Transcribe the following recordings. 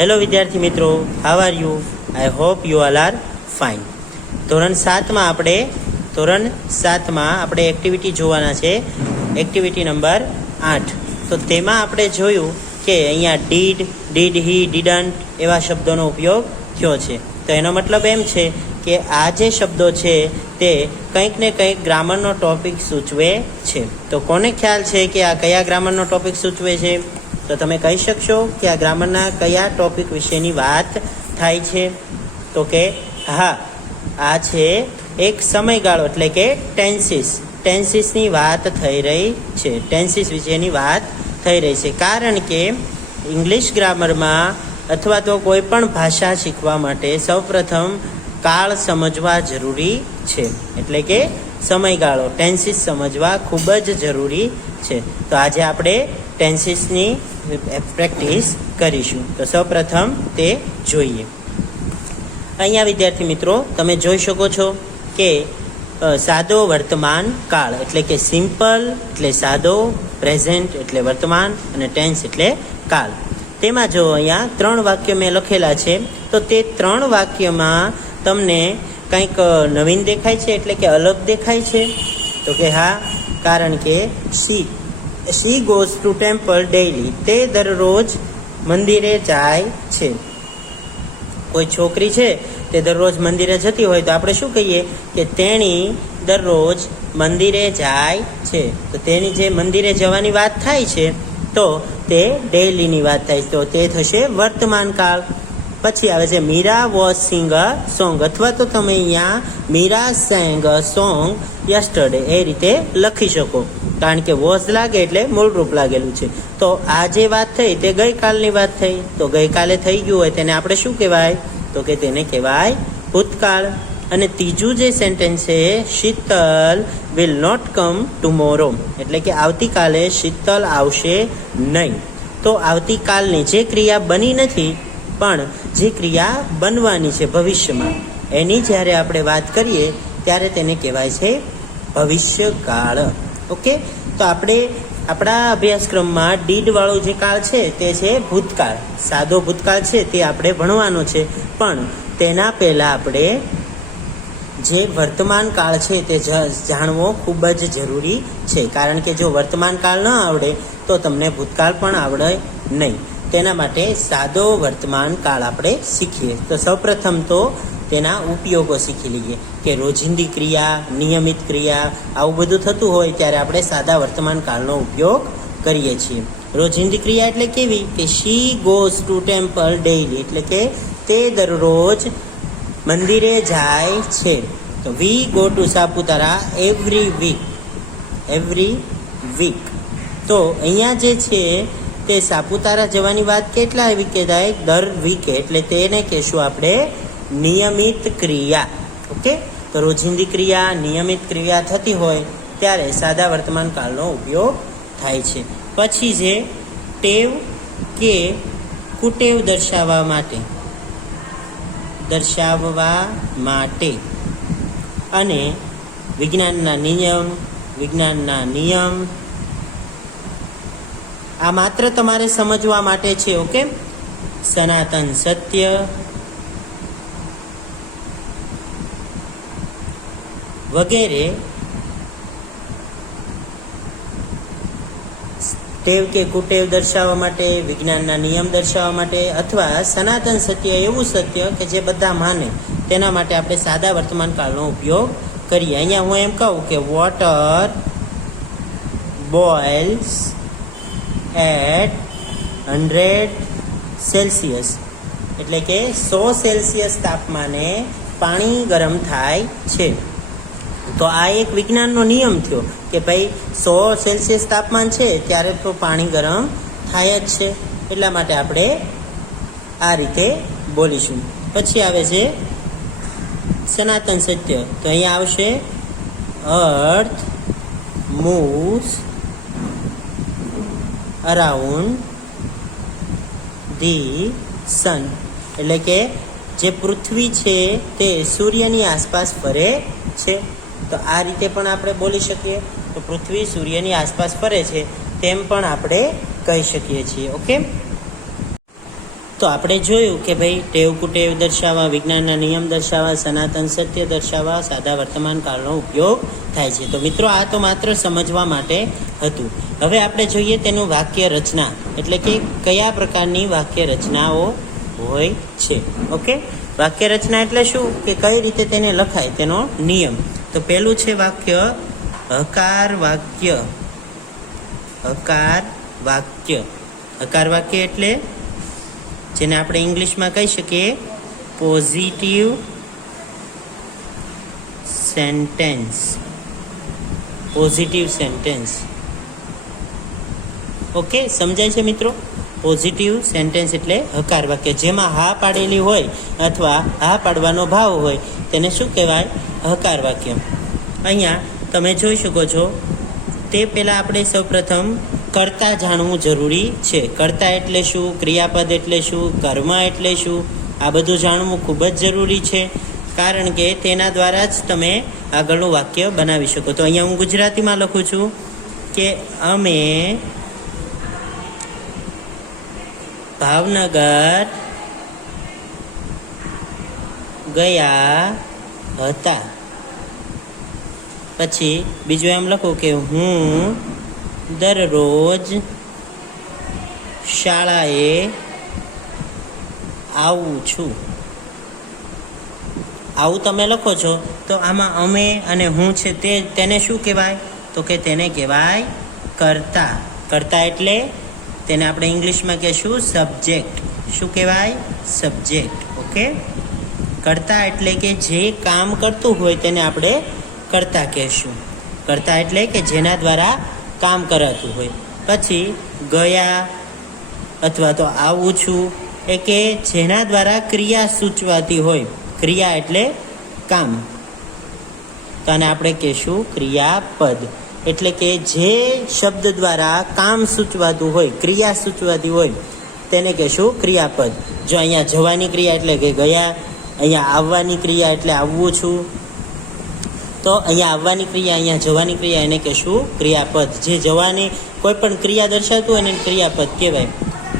Hello વિદ્યાર્થી મિત્રો, how are you? I hope you all are fine. ધોરણ 7માં આપણે એક્ટિવિટી જોવાના છે, એક્ટિવિટી નંબર 8. તો તેમાં આપણે જોયું કે અહીંયા ડીડ હી, ડીડન્ટ એવા શબ્દોનો ઉપયોગ થયો છે. તો એનો મતલબ એમ છે કે આ જે શબ્દો છે તે કંઈક ને કંઈક ગ્રામરનો ટોપિક સૂચવે છે. તો કોને ખ્યાલ છે કે આ કયા ગ્રામરનો ટોપિક સૂચવે છે? તો તમે કહી શકશો કે આ ગ્રામરના કયા ટોપિક વિશેની વાત થાય છે? તો કે હા, આ છે એક સમયગાળો એટલે કે ટેન્સીસની વાત થઈ રહી છે. ટેન્સીસ વિશેની વાત થઈ રહી છે. કારણ કે ઇંગ્લિશ ગ્રામરમાં અથવા તો કોઈ પણ ભાષા શીખવા માટે સૌપ્રથમ કાળ સમજવા જરૂરી છે. એટલે કે સમયગાળો, ટેન્સીસ સમજવા ખૂબ જ જરૂરી છે. તો આજે આપણે ટેન્સીસની પ્રેક્ટિસ કરીશું. તો સૌપ્રથમ તે જોઈએ. અહીંયા વિદ્યાર્થી મિત્રો તમે જોઈ શકો છો કે સાદો વર્તમાન કાળ એટલે કે સિમ્પલ એટલે સાદો, પ્રેઝન્ટ એટલે વર્તમાન અને ટેન્સ એટલે કાળ. તેમાં જો અહીંયા 3 વાક્ય મેં લખેલા છે. તો તે 3 વાક્યમાં તમને કંઈક નવીન દેખાય છે એટલે કે અલગ દેખાય છે? તો કે હા, કારણ કે she goes to temple daily, તે દરરોજ મંદિરે જાય છે. કોઈ છોકરી છે તે દરરોજ મંદિરે જતી હોય તો આપણે શું કહીએ કે તેણી દરરોજ મંદિરે જાય છે. તો તેની જે મંદિરે જવાની વાત થાય છે તો તે ડેઇલીની વાત થાય છે. તો તે થશે વર્તમાન કાળ. પછી આવે છે Meera was sing a song, અથવા તો તમે અહીંયા Meera sang a song yesterday એ રીતે લખી શકો, કારણ કે વોઝ લાગે એટલે મૂળરૂપ લાગેલું છે. તો આ જે વાત થઈ તે ગઈકાલની વાત થઈ. તો ગઈકાલે થઈ ગયું હોય તેને આપણે શું કહેવાય? તો કે તેને કહેવાય ભૂતકાળ. અને ત્રીજું જે સેન્ટેન્સ છે Sheetal will not come tomorrow, એટલે કે આવતીકાલે શીતલ આવશે નહીં. તો આવતીકાલની જે ક્રિયા બની નથી પણ જે ક્રિયા બનવાની છે ભવિષ્યમાં, એની જ્યારે આપણે વાત કરીએ ત્યારે તેને કહેવાય છે ભવિષ્યકાળ. ઓકે, તો આપણે આપણા અભ્યાસક્રમમાં ડીડવાળો જે કાળ છે તે છે ભૂતકાળ. સાદો ભૂતકાળ છે તે આપણે ભણવાનો છે, પણ તેના પહેલાં આપણે જે વર્તમાન કાળ છે તે જાણવો ખૂબ જ જરૂરી છે. કારણ કે જો વર્તમાન કાળ ન આવડે તો તમને ભૂતકાળ પણ આવડે નહીં. તેના માટે સાદો વર્તમાન કાળ આપણે શીખીએ. તો સૌપ્રથમ તો તેના ઉપયોગો શીખી લઈએ કે રોજિંદી ક્રિયા, નિયમિત ક્રિયા, આવું બધું થતું હોય ત્યારે આપણે સાદા વર્તમાન કાળનો ઉપયોગ કરીએ છીએ. રોજિંદી ક્રિયા એટલે કેવી? કે she goes to temple daily, એટલે કે તે દરરોજ મંદિરે જાય છે. તો we go to Saputara every week. તો અહીંયા જે છે તે સાપુતારા જવાની વાત કેટલા વીકે થાય? દર વીકે. એટલે તેને કહેશું આપણે નિયમિત ક્રિયા. ઓકે, તો રોજિંદી ક્રિયા, નિયમિત ક્રિયા થતી હોય ત્યારે સાદા વર્તમાન કાળનો ઉપયોગ થાય છે. પછી છે ટેવ કે કુટેવ દર્શાવવા માટે અને વિજ્ઞાનના નિયમ આ માત્ર તમારે સમજવા માટે છે. ઓકે, સનાતન સત્ય વગેરે ટેવ કે કુટેવ દર્શાવવા માટે, વિજ્ઞાનના નિયમ દર્શાવવા માટે, અથવા સનાતન સત્ય એવું સત્ય કે જે બધા માને, તેના માટે આપણે સાદા વર્તમાન કાળનો ઉપયોગ કરીએ. અહીંયા હું એમ કહું કે વોટર બોઇલ્સ એટ 100 સેલ્સિયસ, એટલે કે 100 સેલ્સિયસ તાપમાને પાણી ગરમ થાય છે. તો આ એક વિજ્ઞાનનો નિયમ થયો કે ભાઈ 100 સેલ્સિયસ તાપમાન છે ત્યારે તો પાણી ગરમ થાય જ છે. એટલા માટે આપણે આ રીતે બોલીશું. પછી આવે છે સનાતન સત્ય. તો અહીંયા આવશે અર્થ મૂવ્સ અરાઉન્ડ ધી સન, એટલે કે જે પૃથ્વી છે તે સૂર્યની આસપાસ ફરે છે. તો આ રીતે પણ આપણે બોલી શકીએ. તો પૃથ્વી સૂર્યની આસપાસ ફરે છે તેમ પણ આપણે કહી શકીએ છીએ. ઓકે, તો આપણે જોયું કે ભાઈ ટેવ કુટેવ દર્શાવવા, વિજ્ઞાનના નિયમ દર્શાવવા, સનાતન સત્ય દર્શાવવા સાદા વર્તમાન કાળનો ઉપયોગ થાય છે. તો મિત્રો આ તો માત્ર સમજવા માટે હતું. હવે આપણે જોઈએ તેનું વાક્ય રચના, એટલે કે કયા પ્રકારની વાક્ય રચનાઓ હોય છે. ઓકે, વાક્ય રચના એટલે શું કે કઈ રીતે તેને લખાય તેનો નિયમ. તો પહેલું છે વાક્ય હકાર વાક્ય. હકાર વાક્ય. હકાર વાક્ય એટલે જેને આપણે ઇંગ્લિશમાં કહી શકીએ positive sentence. Positive sentence. Okay, સમજાય છે મિત્રો? પોઝિટિવ સેન્ટેન્સ એટલે હકાર વાક્ય, જેમાં હા પાડેલી હોય અથવા હા પાડવાનો ભાવ હોય તેને શું કહેવાય? હકાર વાક્ય. અહીંયા તમે જોઈ શકો છો તે પહેલાં આપણે સૌપ્રથમ કર્તા જાણવું જરૂરી છે. કર્તા એટલે શું, ક્રિયાપદ એટલે શું, કર્મ એટલે શું, આ બધું જાણવું ખૂબ જ જરૂરી છે, કારણ કે તેના દ્વારા જ તમે આગળનું વાક્ય બનાવી શકો. તો અહીંયા હું ગુજરાતીમાં લખું છું કે અમે ભાવનગર ગયા હતા. પછી બીજું એમ લખું કે હું દરરોજ શાળાએ આવું છું. આવું તમે લખો છો તો આમાં અમે અને હું છે તેને શું કહેવાય? તો કે તેને કહેવાય કર્તા. કર્તા એટલે તેને આપણે ઇંગ્લિશમાં કહેશું સબ્જેક્ટ. શું કહેવાય? સબ્જેક્ટ. ઓકે, કર્તા એટલે કે જે કામ કરતું હોય તેને આપણે કર્તા કહેશું. કર્તા એટલે કે જેના દ્વારા કામ કરાતું હોય. પછી ગયા અથવા તો આવું છું એ કે જેના દ્વારા ક્રિયા સૂચવાતી હોય. ક્રિયા એટલે કામ, તો આને આપણે કહેશું ક્રિયાપદ. એટલે કે જે શબ્દ દ્વારા કામ સૂચવાતું હોય, ક્રિયા સૂચવાતી હોય તેને કહેશું ક્રિયાપદ. જો અહીંયા જવાની ક્રિયા એટલે કે ગયા, અહીંયા આવવાની ક્રિયા એટલે આવવું છું, તો અહીંયા આવવાની ક્રિયા, અહીંયા જવાની ક્રિયા એને કહેશું ક્રિયાપદ. જે જવાની કોઈ પણ ક્રિયા દર્શાવતું હોય એને ક્રિયાપદ કહેવાય.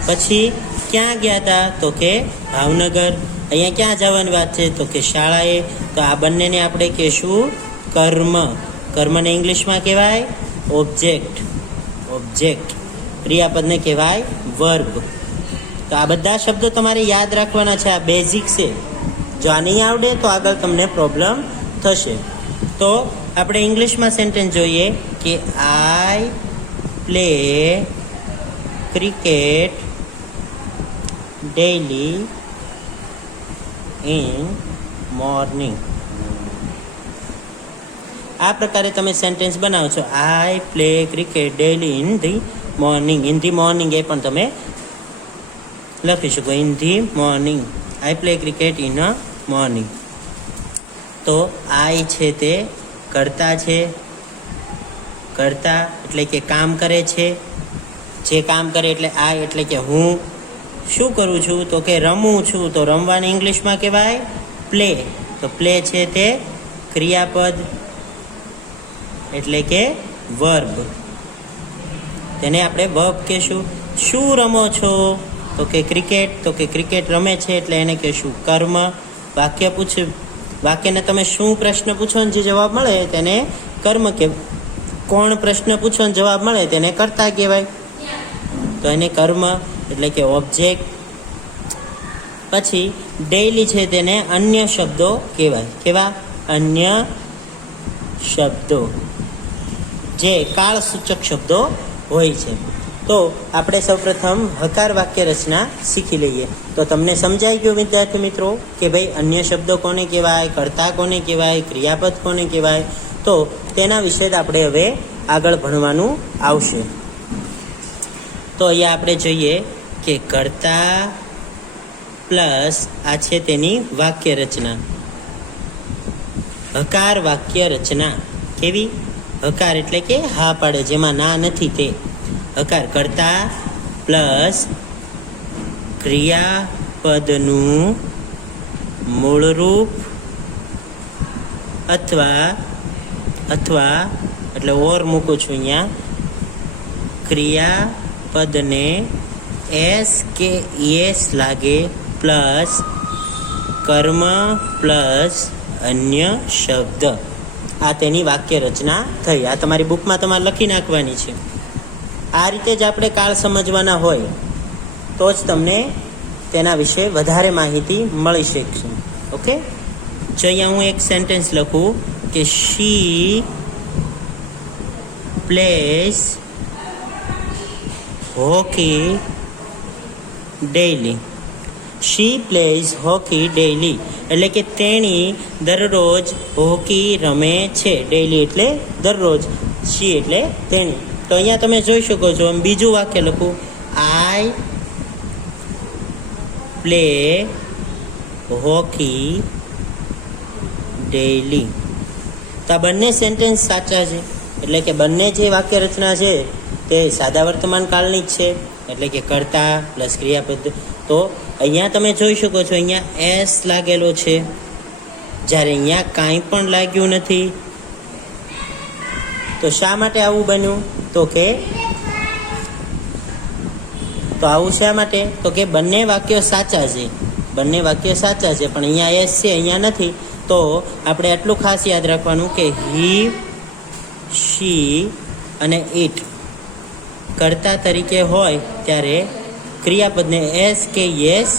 પછી ક્યાં ગયા હતા? તો કે ભાવનગર. અહીંયા ક્યાં જવાની વાત છે? તો કે શાળાએ. તો આ બંનેને આપણે કહેશું કર્મ. કર્મને ઇંગ્લિશમાં કહેવાય ઓબ્જેક્ટ. ઓબ્જેક્ટ. ક્રિયાપદને કહેવાય વર્બ. તો આ બધા શબ્દો તમારે યાદ રાખવાના છે. આ બેઝિક છે. જો આ નહીં આવડે તો આગળ તમને પ્રોબ્લેમ થશે. તો આપણે ઇંગ્લિશમાં સેન્ટેન્સ જોઈએ કે I play cricket daily in morning. આ પ્રકારે તમે સેન્ટેન્સ બનાવો છો. I play cricket daily in the morning. In the morning એ પણ તમે લખી શકો. In the morning. I play cricket in a morning. તો આઈ છે તે કર્તા છે. કર્તા એટલે કે કામ કરે છે. જે કામ કરે એટલે આઈ એટલે કે હું શું કરું છું? તો કે રમું છું. તો રમવાને ઇંગ્લિશમાં કહેવાય પ્લે. તો પ્લે છે તે ક્રિયાપદ એટલે કે વર્બ. તેને આપણે વર્બ કહેશું. શું રમો છો? તો કે ક્રિકેટ. તો કે ક્રિકેટ રમે છે એટલે એને કહેશું કર્મ. વાક્યને તમે શું પ્રશ્ન પૂછો ને જે જવાબ મળે તેને કર્મ કહેવાય. કોણ પ્રશ્ન પૂછો ને જવાબ મળે તેને કર્તા કહેવાય. તો એને કર્મ એટલે કે ઓબ્જેક્ટ. પછી ડેઇલી છે તેને અન્ય શબ્દો કહેવાય. કેવા? અન્ય શબ્દો, જે કાળસૂચક શબ્દો હોય છે. તો આપણે સૌપ્રથમ હકાર વાક્ય રચના શીખી લઈએ. તો તમને સમજાઈ ગયું વિદ્યાર્થી મિત્રો કે ભાઈ અન્ય શબ્દો કોને કહેવાય, કર્તા કોને કહેવાય, ક્રિયાપદ કોને કહેવાય. તો તેના વિશે જ આપણે હવે આગળ ભણવાનું આવશે. તો અહીંયા આપણે જોઈએ કે કર્તા પ્લસ આ છે તેની વાક્ય રચના. હકાર વાક્ય રચના કેવી? હકાર એટલે કે હા પાડે, જેમાં ના નથી તે. હકાર કર્તા પ્લસ ક્રિયાપદનું મૂળરૂપ અથવા એટલે ઓર મૂકું છું અહીંયા, ક્રિયાપદને એસ કે એસ લાગે પ્લસ કર્મ પ્લસ અન્ય શબ્દ. આ તેની વાક્ય રચના થઈ. આ તમારી બુકમાં તમારે લખી નાખવાની છે. આ રીતે જ આપણે કાળ સમજવાના હોય તો જ તમને તેના વિશે વધારે માહિતી મળી શકશે. ઓકે, જો અહીંયા હું એક સેન્ટેન્સ લખું કે શી પ્લેસ હોકી ડેઇલી. શી પ્લેઝ હોકી ડેઇલી એટલે કે તેણી દરરોજ હોકી રમે છે. ડેઇલી એટલે દરરોજ, શી એટલે તેણી. તો અહીંયા તમે જોઈ શકો છો. આમ બીજું વાક્ય લખું, આઈ પ્લે હોકી ડેઇલી. તો આ બંને સેન્ટેન્સ સાચા છે. એટલે કે બંને જે વાક્ય રચના છે તે સાદા વર્તમાન કાળની જ છે, એટલે કે કર્તા પ્લસ ક્રિયાપદ. તો અહીંયા તમે જોઈ શકો છો, અહીંયા એસ લાગેલો છે, જ્યારે અહીંયા કાંઈ પણ લાગ્યું નથી. તો શા માટે આવું બન્યું? તો આવું શા માટે? તો કે બંને વાક્યો સાચા છે, બંને વાક્યો સાચા છે, પણ અહીંયા એસ છે, અહીંયા નથી. તો આપણે એટલું ખાસ યાદ રાખવાનું કે હી, શી અને ઇટ કર્તા તરીકે હોય ત્યારે ક્રિયાપદને એસ કે યસ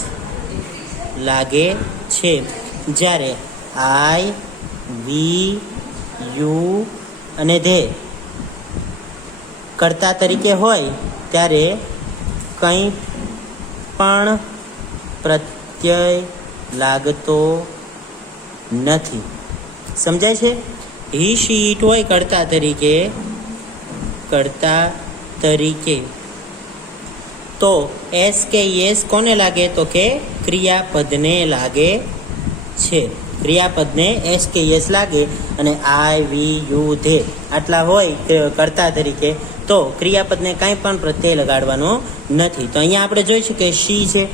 લાગે છે. જ્યારે આઈ, વી, યુ અને ધે કર્તા તરીકે હોય ત્યારે કંઈ પણ પ્રત્યય લાગતો નથી. સમજાય છે? હી, શી, ઇટ હોય કર્તા તરીકે તો એસ કે યસ કોને લાગે? તો કે ક્રિયાપદને લાગે છે. ક્રિયાપદને એસ કે યસ લાગે અને આઈ, વી, યુ, ધે આટલા હોય કર્તા તરીકે, તો ક્રિયાપદને કાંઈ પણ પ્રત્યય લગાડવાનો નથી. તો અહીંયા આપણે જોઈશું કે શી છે,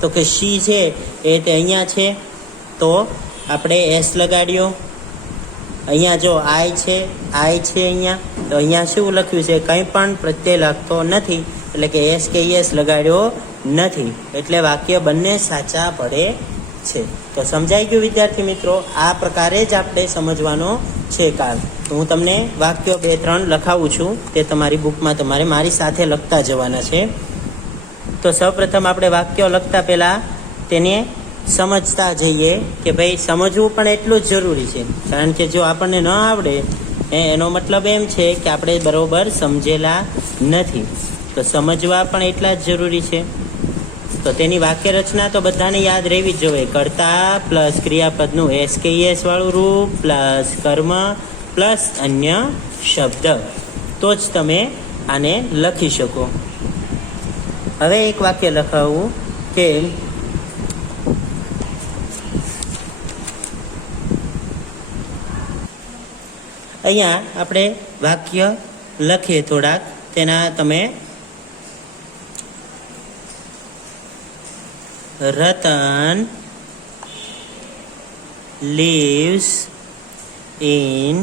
તો કે શી છે એ તે અહીંયા છે, તો આપણે એસ લગાડ્યો. અહીંયા જો આઈ છે અહીંયા, તો અહીંયા શું લખ્યું છે? કંઈ પણ પ્રત્યય લાગતો નથી, એટલે કે એસ કે યસ લગાડ્યો નથી, એટલે વાક્ય બંને સાચા પડે છે. તો સમજાઈ ગયું વિદ્યાર્થી મિત્રો? આ પ્રકારે જ આપણે સમજવાનો છે કાળ. તો હું તમને વાક્યો 2-3 લખાવું છું, તે તમારી બુકમાં તમારે મારી સાથે લખતા જવાના છે. તો સૌપ્રથમ આપણે વાક્યો લખતા પહેલાં તેને સમજતા જઈએ કે ભાઈ સમજવું પણ એટલું જ જરૂરી છે. કારણ કે જો આપણને ન આવડે એનો મતલબ એમ છે કે આપણે બરોબર સમજેલા નથી. તો સમજવા પણ એટલા જ જરૂરી છે. તો તેની વાક્ય રચના તો બધાને યાદ રહેવી જ જોઈએ. કર્તા પ્લસ ક્રિયાપદનું એસ કે યસ વાળું રૂપ પ્લસ કર્મ પ્લસ અન્ય શબ્દ, તો જ તમે આને લખી શકો. હવે એક વાક્ય લખાવું કે અહીંયા આપણે વાક્ય લખીએ થોડાક, તેના તમે Ratan lives in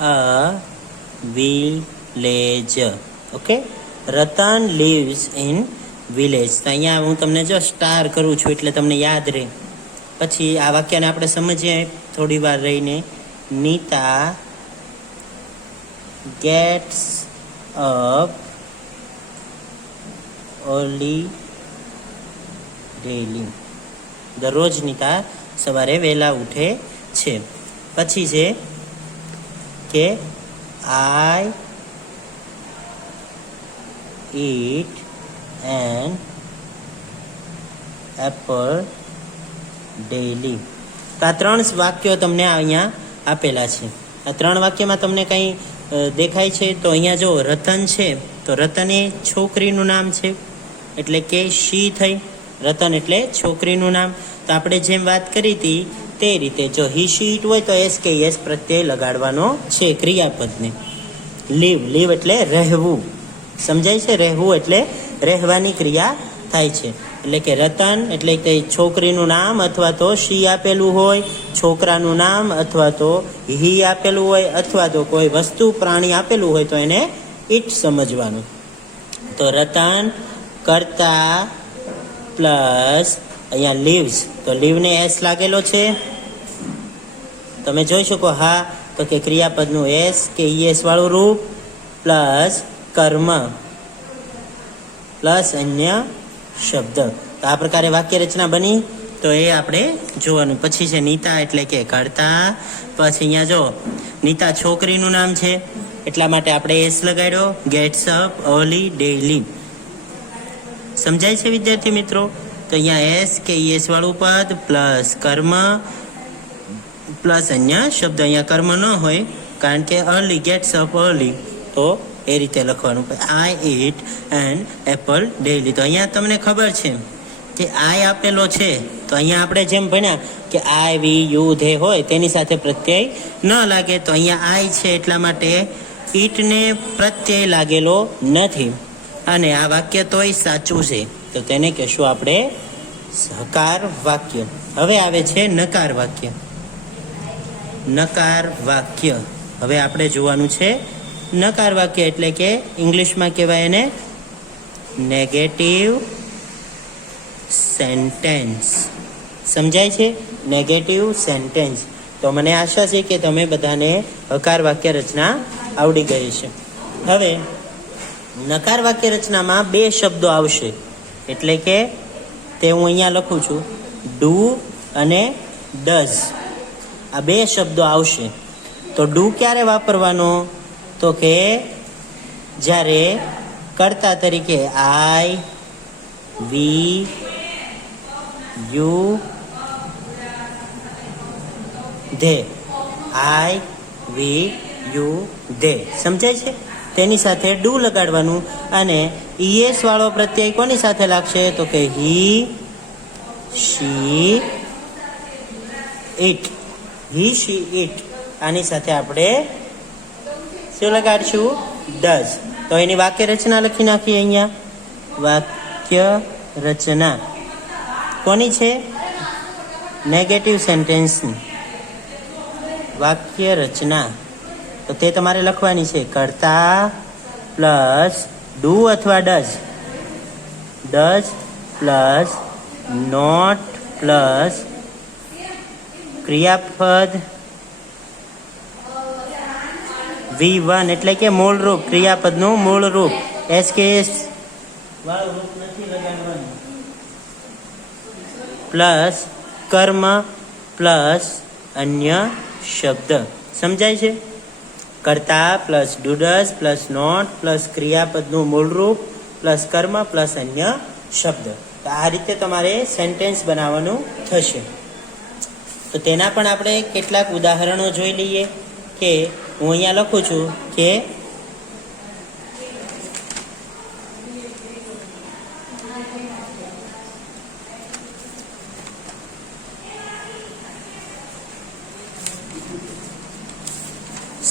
a village. Okay, Ratan lives in village. તો અહીંયા હું તમને જો સ્ટાર કરું છું એટલે તમને યાદ રહે. પછી આ વાક્યને આપણે સમજીએ થોડી વાર રહીને. Nita gets up early daily. દરરોજ નીતા સવારે વહેલા ઉઠે છે. પછી છે કે I eat an apple daily. તો આ 3 વાક્યો તમને અહીંયા આપેલા છે. આ 3 વાક્યમાં તમને કંઈ દેખાય છે? તો અહીંયા જો રતન છે, તો રતન એ છોકરીનું નામ છે, એટલે કે શી થઈ. રતન એટલે છોકરીનું નામ. તો આપણે જેમ વાત કરી હતી તે રીતે જો હી, શી, ઇટ હોય તો એસ કે યસ પ્રત્યય લગાડવાનો છે ક્રિયાપદને. લીવ એટલે રહેવું. સમજાય છે? રહેવું એટલે રહેવાની ક્રિયા થાય છે. એટલે કે રતન એટલે કે છોકરીનું નામ અથવા તો શી આપેલું હોય, છોકરાનું નામ અથવા તો હી આપેલું હોય, અથવા તો કોઈ વસ્તુ પ્રાણી આપેલું હોય તો એને ઇટ સમજવાનું. તો રતન કરતા પ્લસ અહીંયા લીવ્સ, તો લીવને એસ લાગેલો છે, તમે જોઈ શકો. હા, તો કે ક્રિયાપદનું એસ કે ઈએસ વાળું રૂપ પ્લસ કર્મ પ્લસ અન્ય શબ્દ. તો આ પ્રકારે વાક્ય રચના બની. તો એ આપણે જોવાનું. પછી છે નીતા, એટલે કે કરતા. પછી અહીંયા જો નીતા છોકરીનું નામ છે એટલા માટે આપણે એસ લગાડ્યો. Gets up early daily. સમજાય છે વિદ્યાર્થી મિત્રો? તો અહીંયા એસ કે ઈએસ વાળું પદ પ્લસ કર્મ પ્લસ અન્ય શબ્દ. અહીંયા કર્મ ન હોય કારણ કે અર્લી, ગેટ્સ અપ અર્લી, તો એ રીતે લખવાનું. આઈ ઈટ એન એપલ ડેઈલી. તો અહીંયા તમને ખબર છે કે આઈ આપેલો છે, તો અહીંયા આપણે જેમ ભણ્યા કે આઈ વી યુ ધે હોય તેની સાથે પ્રત્યય ન લાગે, તો અહીંયા આઈ છે એટલા માટે ઈટને પ્રત્યય લાગેલો નથી, અને આ વાક્ય તોય સાચું છે, તો તેને કહેશું આપણે સહકાર વાક્ય. હવે આવે છે નકાર વાક્ય. નકાર વાક્ય હવે આપણે જોવાનું છે. નકાર વાક્ય એટલે કે ઇંગ્લિશમાં કહેવાય એને નેગેટિવ સેન્ટેન્સ. સમજાય છે? Negative sentence. તો મને આશા છે કે તમે બધાને હકાર વાક્ય રચના આવડી ગઈ છે. હવે નકાર વાક્ય રચનામાં બે શબ્દો આવશે, એટલે કે તે હું અહીંયા લખું છું, ડુ અને ડઝ. આ બે શબ્દો આવશે. તો ડુ ક્યારે વાપરવાનો? તો કે જ્યારે કર્તા તરીકે I we you they, I we you they. સમજાય છે? તેની સાથે ડુ લગાડવાનું, અને ઈએસ વાળો પ્રત્યય કોની સાથે લાગશે? તો કે હી શી ઇટ. હી શી ઇટ આની સાથે આપણે શું લગાડશું? ડઝ. તો એની વાક્ય રચના લખી નાખીએ અહીંયા. વાક્ય રચના કોની છે? નેગેટિવ સેન્ટેન્સની વાક્ય રચના. તો તે તમારે લખવાની છે કર્તા પ્લસ ડુ અથવા does, does plus not plus ક્રિયાપદ V1 એટલે કે મૂળ રૂપ, ક્રિયાપદનું મૂળ રૂપ. એસ કે એસ વાળું રૂપ નથી લગાડવાનું. પ્લસ કર્મ પ્લસ અન્ય શબ્દ. સમજાય છે? કર્તા plus do does plus not plus ક્રિયાપદનું મૂળ રૂપ પ્લસ કર્મ પ્લસ અન્ય શબ્દ. તો આ રીતે તમારે સેન્ટેન્સ બનાવવાનું થશે. તો તેના પણ આપણે કેટલાક ઉદાહરણો જોઈ લઈએ. કે હું અહીંયા લખું છું કે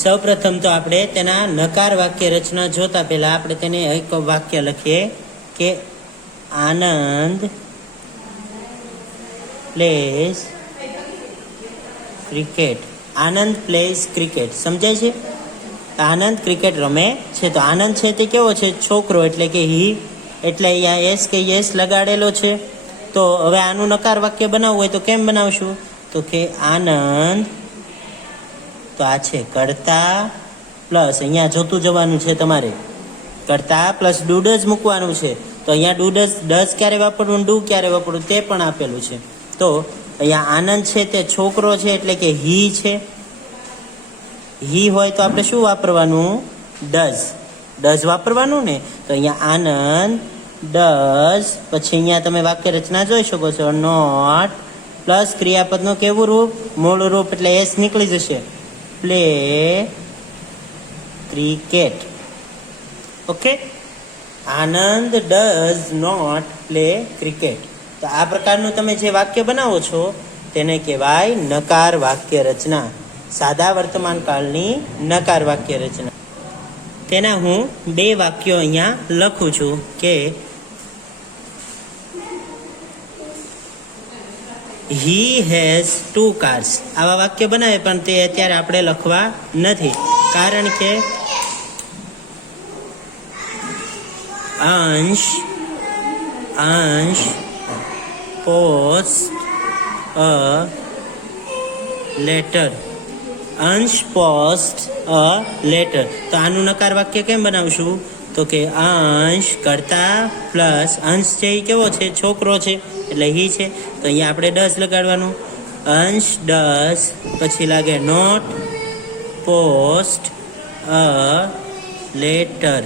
સૌપ્રથમ તો આપણે તેના નકાર વાક્ય રચના જોતા પહેલા આપણે તેને એક વાક્ય લખીએ કે આનંદ પ્લેસ ક્રિકેટ. આનંદ પ્લેસ ક્રિકેટ. સમજાય છે? આનંદ ક્રિકેટ રમે છે. તો આનંદ છે તે કેવો છે? છોકરો, એટલે કે હી, એટલે અહીંયા એસ કે યસ લગાડેલો છે. તો હવે આનું નકાર વાક્ય બનાવવું હોય તો કેમ બનાવશું? તો કે આનંદ, તો આ છે કર્તા પ્લસ, અહીંયા જોતું જવાનું છે તમારે, કર્તા પ્લસ ડુડઝ મૂકવાનું છે. તો અહીંયા ડુડઝ, ડઝ ક્યારે વાપરવું, ડુ ક્યારે વાપરવું તે પણ આપેલું છે. તો અહીંયા આનંદ છે તે છોકરો છે એટલે કે હી છે. હી હોય તો આપણે શું વાપરવાનું? ડઝ. ડઝ વાપરવાનું ને. તો અહીંયા આનંદ ડઝ, પછી અહીંયા તમે વાક્ય રચના જોઈ શકો છો, નોટ પ્લસ ક્રિયાપદનું કેવું રૂપ? મૂળ રૂપ, એટલે એસ નીકળી જશે, play cricket. Okay, Anand does not play cricket. તો આ પ્રકારનું તમે જે વાક્ય બનાવો છો તેને કહેવાય નકાર વાક્ય રચના. સાદા વર્તમાન કાળની નકાર વાક્ય રચના. તેના હું બે વાક્યો અહીંયા લખું છું કે હી હેઝ 2 cars. આવા વાક્ય બનાવે પણ તે અત્યારે આપણે લખવા નથી, કારણ કે અંશ અંશ પોસ્ટ અ લેટર. અંશ પોસ્ટ અ લેટર. તો આનું નકાર વાક્ય કેમ બનાવશું? તો કે અંશ કરતા પ્લસ અંશ છે એ કેવો છે? છોકરો છે એટલે હી છે. તો અહીંયા આપણે ડસ લગાડવાનું. અંશ ડસ પછી લાગે not post a letter.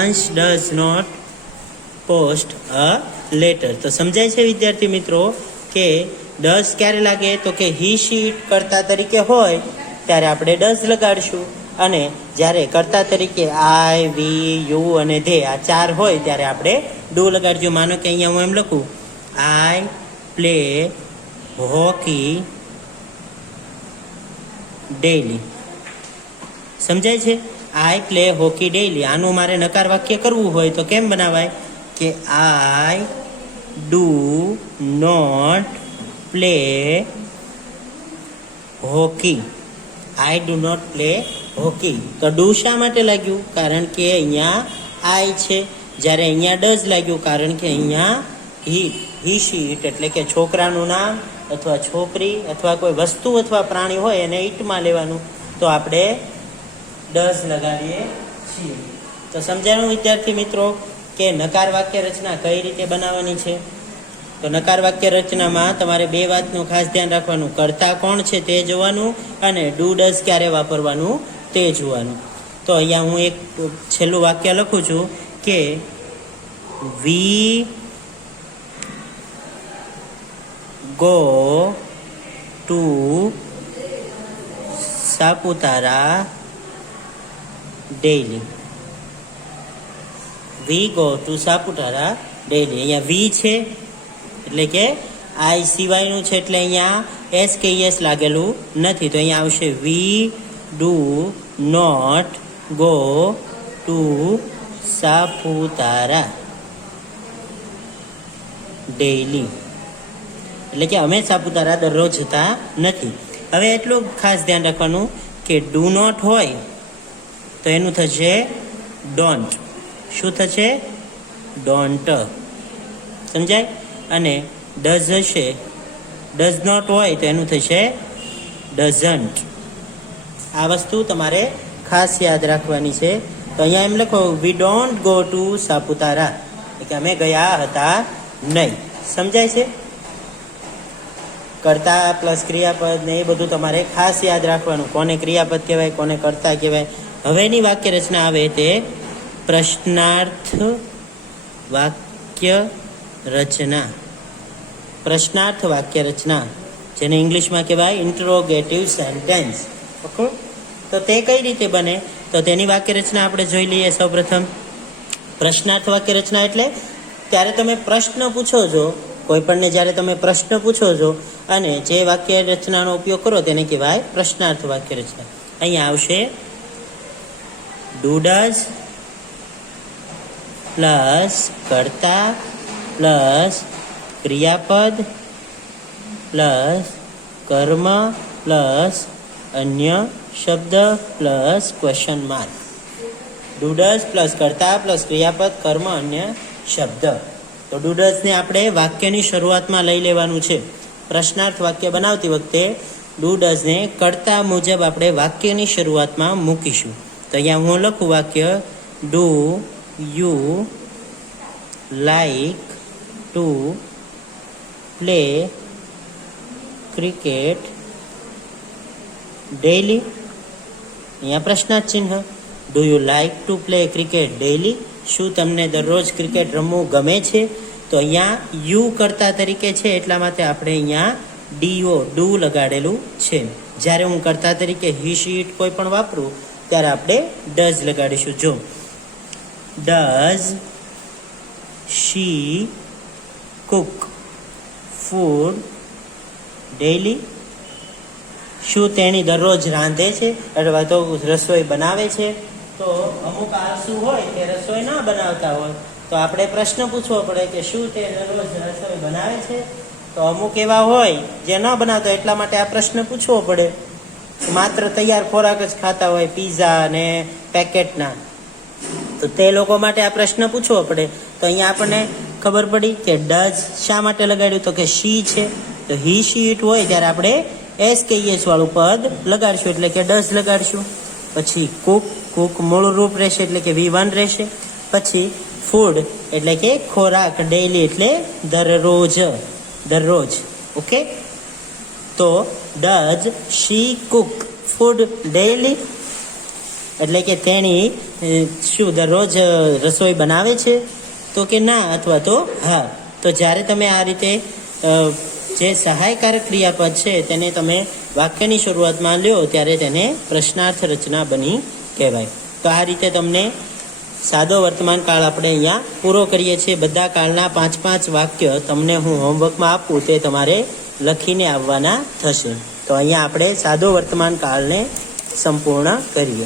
Ansh does not post a letter. તો સમજાય છે વિદ્યાર્થી મિત્રો કે ડઝ ક્યારે લાગે? તો કે હી શીટ કરતા તરીકે હોય ત્યારે આપણે ડઝ લગાડશું, અને જ્યારે કરતા તરીકે આઈ વી યુ અને ધે આ ચાર હોય ત્યારે આપણે ડુ લગાડશું. માનો કે અહીંયા હું એમ લખું આઈ પ્લે હોકી ડેઈલી. સમજાય છે? I play hockey daily. આનું મારે નકાર વાક્ય કરવું હોય તો કેમ બનાવાય? કે I do not play hockey. I do not play hockey. તો ડુ શા માટે લાગ્યું? કારણ કે અહીંયા આઈ છે. જ્યારે અહીંયા ડઝ લાગ્યું કારણ કે અહીંયા હી શીટ એટલે કે છોકરાનું નામ અથવા છોકરી અથવા કોઈ વસ્તુ અથવા પ્રાણી હોય એને ઈટમાં લેવાનું, તો આપણે ડઝ લગાડીએ છીએ. તો સમજાયું વિદ્યાર્થી મિત્રો કે નકાર વાક્ય રચના કઈ રીતે બનાવવાની છે? તો નકાર વાક્ય રચનામાં તમારે બે વાતનું ખાસ ધ્યાન રાખવાનું. કર્તા કોણ છે તે જોવાનું અને ડુ ડઝ ક્યારે વાપરવાનું તે જોવાનું. તો અહીંયા હું એક છેલ્લું વાક્ય લખું છું કે વી go to Saputara daily. V go to Saputara daily. અહીંયા વી છે એટલે કે આઈ સિવાયનું છે એટલે અહીંયા એસ કે એસ લાગેલું નથી. તો અહીંયા આવશે we do not go to Saputara daily. એટલે કે અમે સાપુતારા દરરોજ જતા નથી. હવે એટલું ખાસ ધ્યાન રાખવાનું કે ડુ નોટ હોય તો એનું થશે ડોન્ટ. શું થશે? ડોન્ટ. સમજાય? અને ડઝ હશે, ડઝ નોટ હોય તો એનું થશે ડઝન્ટ. આ વસ્તુ તમારે ખાસ યાદ રાખવાની છે. તો અહીંયા એમ લખો we don't go to Saputara, એટલે કે અમે ગયા હતા નહીં. સમજાય છે? કર્તા પ્લસ ક્રિયાપદ ને એ બધું તમારે ખાસ યાદ રાખવાનું. કોને ક્રિયાપદ કહેવાય, કોને કર્તા કહેવાય. હવેની વાક્ય રચના આવે તે પ્રશ્નાર્થ વાક્ય રચના. પ્રશ્નાર્થ વાક્ય રચના જેને ઇંગ્લિશમાં કહેવાય ઇન્ટરોગેટિવ સેન્ટેન્સ. ઓકે, તો તે કઈ રીતે બને? તો તેની વાક્ય રચના આપણે જોઈ લઈએ. સૌપ્રથમ પ્રશ્નાર્થ વાક્ય રચના એટલે ત્યારે તમે પ્રશ્ન પૂછો છો, કોઈ પણને જ્યારે તમે પ્રશ્ન પૂછો છો અને જે વાક્ય રચનાનો ઉપયોગ કરો તેને કહેવાય પ્રશ્નાર્થ વાક્ય રચના. અહીંયા આવશે ડુ ડઝ પ્લસ કર્તા પ્લસ ક્રિયાપદ પ્લસ કર્મ પ્લસ અન્ય શબ્દ plus question mark. Do does plus કર્તા પ્લસ ક્રિયાપદ કર્મ અન્ય શબ્દ. તો ડુ ડઝને આપણે વાક્યની શરૂઆતમાં લઈ લેવાનું છે. પ્રશ્નાર્થ વાક્ય બનાવતી વખતે ડુ ડઝને કર્તા મુજબ આપણે વાક્યની શરૂઆતમાં મૂકીશું. તો અહીંયા હું લખું વાક્ય do you like to play cricket daily. અહીંયા પ્રશ્નાર્થ ચિહ્ન. Do you like to play cricket daily? શું તમને દરરોજ ક્રિકેટ રમવું ગમે છે? તો અહીંયા યુ કરતા તરીકે છે એટલા માટે આપણે અહીંયા ડીઓ ડુ લગાડેલું છે. જ્યારે હું કરતા તરીકે હી શીટ કોઈ પણ વાપરું ત્યારે આપણે ડઝ લગાડીશું. જો does she cook food daily? શું તેણી દરરોજ રાંધે છે અથવા તો રસોઈ બનાવે છે? તો અમુક આળસુ હોય તે રસોઈ ના બનાવતા હોય તો આપણે પ્રશ્ન પૂછવો પડે કે શું તે દરરોજ રસોઈ બનાવે છે? તો અમુક એવા હોય જે ન બનાવતા, એટલા માટે આ પ્રશ્ન પૂછવો પડે. માત્ર તૈયાર ખોરાક જ ખાતા હોય, પીઝા ને પેકેટના, તો તે લોકો માટે આ પ્રશ્ન પૂછવો પડે. તો અહીંયા આપણને ખબર પડી કે ડઝ શા માટે લગાડ્યું, તો કે શી છે. તો હી શી ઇટ હોય ત્યારે આપણે SKEH વાળું પદ લગાડશું એટલે કે ડઝ લગાડશું. પછી કુક, કુક મૂળ રૂપ રહેશે એટલે કે V1 રહેશે. પછી ફૂડ એટલે કે ખોરાક, ડેઈલી એટલે દરરોજ, દરરોજ. ઓકે, તો does she cook food daily એટલે કે તેણી શું દરરોજ રસોઈ બનાવે છે, તો કે ના અથવા તો હા. તો જ્યારે તમે આ રીતે જે સહાયકારક ક્રિયાપદ છે તેને તમે વાક્યની શરૂઆતમાં લ્યો ત્યારે તેને પ્રશ્નાર્થ રચના બની કહેવાય. તો આ રીતે તમને સાદો વર્તમાન કાળ આપણે અહીંયા પૂરો કરીએ છીએ. બધા કાળના 5-5 વાક્ય તમને હું હોમવર્કમાં આપું તે તમારે લખીને આવવાના થશે. તો અહીંયા આપણે સાદો વર્તમાન કાળને સંપૂર્ણ કરીએ.